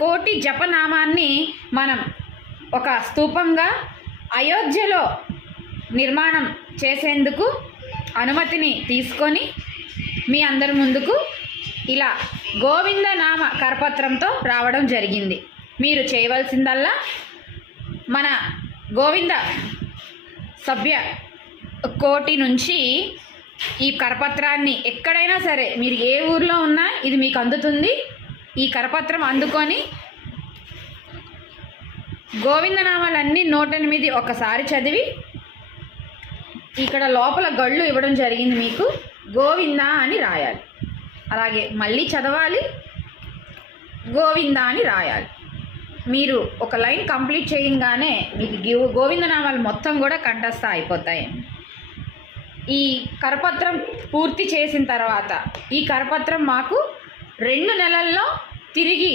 కోటి జపనామాన్ని మనం ఒక స్తూపంగా అయోధ్యలో నిర్మాణం చేసేందుకు అనుమతిని తీసుకొని మీ అందరి ముందుకు ఇలా గోవిందనామ కరపత్రంతో రావడం జరిగింది. మీరు చేయవలసిందల్లా మన గోవింద సభ్య కోటి నుంచి ఈ కరపత్రాన్ని ఎక్కడైనా సరే మీరు ఏ ఊర్లో ఉన్నా ఇది మీకు అందుతుంది. ఈ కరపత్రం అందుకొని గోవిందనామాలన్నీ 108 ఒకసారి చదివి ఇక్కడ లోపల గళ్ళు ఇవ్వడం జరిగింది. మీకు గోవింద అని రాయాలి. అలాగే మళ్ళీ చదవాలి, గోవింద అని రాయాలి. మీరు ఒక లైన్ కంప్లీట్ చేయగానే మీకు గోవిందనామాలు మొత్తం కూడా కంఠస్థ అయిపోతాయి. ఈ కరపత్రం పూర్తి చేసిన తర్వాత ఈ కరపత్రం మాకు 2 నెలల్లో తిరిగి